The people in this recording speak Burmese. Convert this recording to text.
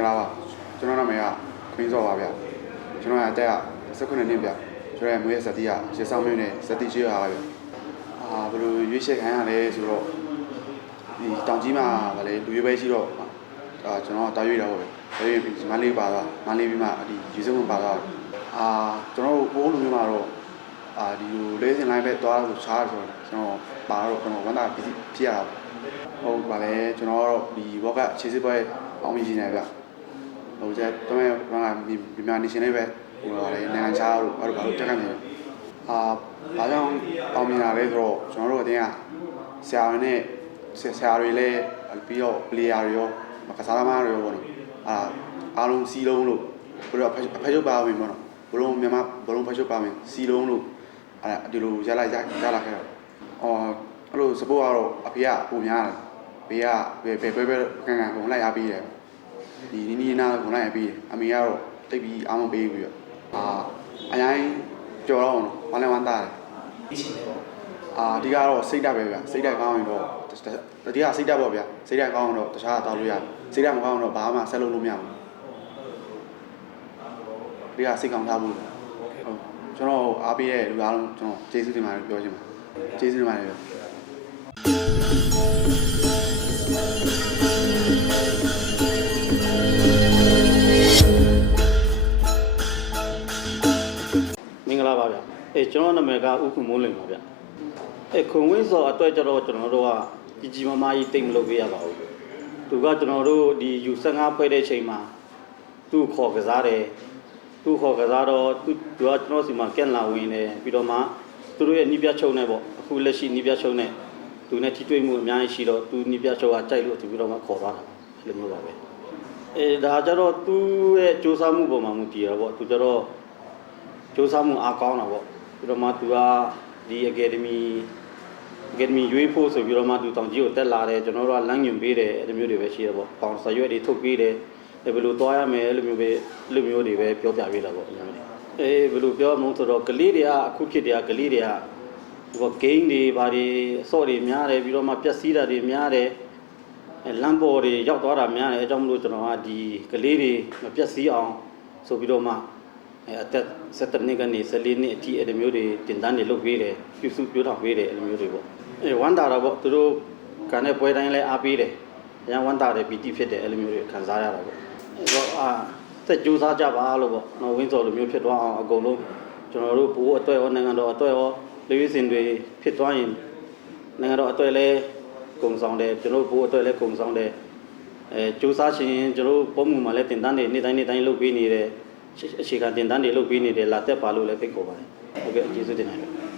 င်္ဂလာပါကျွန်တော်နာမည်ကခွင်းစောပါဗျကျွန်တော်အသက်က19နှစ်ဗျကျွန်တော်ရဲ့မွေးရစတိကရေဆောင်မြို့နယ်စတိကျွော်ပါဗျဘယ်လိုရွေးချယ်ခံရလဲဆိုတော့ဒီတောင်ကြီးမှာဗာလေလူရွေးပဲရှိတော့ကျွန်တော်တာရွေးတာပေါ့ဗျမန္တလေးပါသွားမန္တလေးပြီးမှဒီရေစုံပါသွားကျွန်တော်ဘိုးလူမျိုးမှာတော့ဒီလိုလေးစင်လိုင်းပဲသွားလို့ချားဆိုတော့ကျွန်တော်ပါတော့ကျွန်တော်ဝန်တာဖြစ်ရတာဟုတ်ပါလေကျွန်တော်ကတော့ဒီဘောကခြေစစ်ပွဲအောင်မြင်နေဗျဟိုကျတော့မြန်မာနေရှင်လေးပဲဟိုလေနိုင်ငံခြားတို့ဘာလို့တက်ကနေဘာကြောင့်အောင်မြင်လာလဲဆိုတော့ကျွန်တော်တို့အတင်းကဆရာဝန်နဲ့ဆရာတွေလည်းပြီးတော့ player တွေရောကစားသမားတွေရောပေါ့နော်အားလုံးစီလုံးလို့ဘယ်လိုဖက်ချုပ်ပါဝင်ပေါ့နော်ဘလုံးမြန်မာဘလုံးဖက်ချုပ်ပါဝင်စီလုံးလို့ဒီလိုရလာခဲ့တော့အဲ့လို support ကတော့အဖေကပုံများတယ်ဘေးကဘယ်ကန်ကုန်လိုက်အားပေးတယ်ဒီနီးနားကုန်လိုက်အားပေးတယ်အမေကတော့တိတ်ပြီးအားမပေးဘူးပြအရင်ကြော်တော့ဘာလဲဝမ်းသားတယ်ဒီကတော့စိတ်ဓာတ်ပဲဗျစိတ်ဓာတ်ကောင်းရင်တော့ဒီကစိတ်ဓာတ်ပေါ့ဗျစိတ်ဓာတ်ကောင်းတော့တခြားတောက်လို့ရတယ်စိတ်ဓာတ်မကောင်းတော့ဘာမှဆက်လုပ်လို့မရဘူးဒီကစိတ်ကောင်းထားဖို့ဟုတ်ကျွန်တော်အားပေးတဲ့လူအားလုံးကျွန်တော်ကျေးဇူးတင်ပါတယ်ပြောချင်ပါတယ်ကျေးဇူးတင်ပါတယ်ဗျမင်္ဂလာပါဗျကျွန်တော်နာမည်ကဥက္ကုမိုးလင်ပါဗျခွန်ဝင်းစောအတွက်ကြတော့ကျွန်တော်တို့ကကြီးမားမားကြီးတိတ်မလုပ်ခဲ့ရပါဘူးသူကကျွန်တော်တို့ဒီ U15 ဖွဲ့တဲ့ချိန်မှာသူ့ခေါ်ကစားတယ်သူ့ခေါ်ကစားတော့သူကကျွန်တော်စီမှာကက်လာဝင်တယ်ပြီးတော့မှသူတို့ရဲ့နီးပြချုပ်နေပေါ့အခုလက်ရှိနီးပြချုပ်နေသူနဲ့ထိတွေ့မှုအများကြီးရှိတော့သူနီးပြချုပ်ကကြိုက်လို့သူပြီးတော့မှခေါ်သွားတာအဲ့လိုမျိုးပါပဲဒါကြတော့သူ့ရဲ့စူးစမ်းမှုပေါ်မှာမူတည်ရပေါ့သူကြတော့စူးစမ်းမှုအားကောင်းတာပေါ့ပြီးတော့မှသူကဒီ academy ရွေးဖို့ဆိုပြီးတော့မှသူတောင်ကြီးကိုတက်လာတယ်ကျွန်တော်တို့ကလမ်းညွှန်ပေးတယ်အဲ့လိုမျိုးတွေပဲရှိရပေါ့ပေါင်ဆရွက်တွေထုတ်ပေးတယ်ဘယ်လိုသွားရမယ်အဲ့လိုမျိုးတွေပဲပြောပြပေးတာပေါ့အများကြီးဘယ်လိုပြောမလို့ဆိုတော့ကလေးတွေကအခုခေတ်တွေကကလေးတွေကဒီပေါ့ game တွေဘာတွေအစော့တွေများတယ်ပြီးတော့မှပျက်စီးတာတွေများတယ်လမ်းပေါ်တွေရောက်သွားတာများတယ်အကြောင်းမလို့ကျွန်တော်ကဒီကလေးတွေမပျက်စီးအောင်ဆိုပြီးတော့မှအသက်17နှစ်ကနေ14နှစ်အထိအဲ့လိုမျိုးတွေတင်တန်းတွေလုပ်ပေးတယ်ပြုစုပြောထောင်ပေးတယ်အဲ့လိုမျိုးတွေပေါ့ဝမ်းတာတော့ပေါ့သူတို့ကန်တဲ့ပွဲတိုင်းလဲအားပေးတယ်အရင်ဝမ်းတာတယ်ပီတိဖြစ်တယ်အဲ့လိုမျိုးတွေခံစားရတာပေါ့အဲ့တော့သက်ကြိုးစားကြပါလို့ပေါ့နော်ဝင်းစော်လိုမျိုးဖြစ်သွားအောင်အကုန်လုံးကျွန်တော်တို့ဘိုးအတွက်ရောနိုင်ငံတော်အတွက်ရောလူရည်စင်တွေဖြစ်သွားရင်နိုင်ငံတော်အတွက်လဲကုံဆောင်တယ်ကျွန်တော်ဘိုးအတွက်လဲကုံဆောင်တယ်ကြိုးစားရှင်ကျွန်တော်ပုံမှုမှာလဲတင်တန်းတွေနေ့တိုင်းလုပ်ပေးနေတယ်အခြေခံတင်တန်းတွေလုပ်ပေးနေတယ်လာတက်ပါလို့လည်းဖိတ်ခေါ်ပါတယ်ဟုတ်ကဲ့ကျေးဇူးတင်ပါတယ်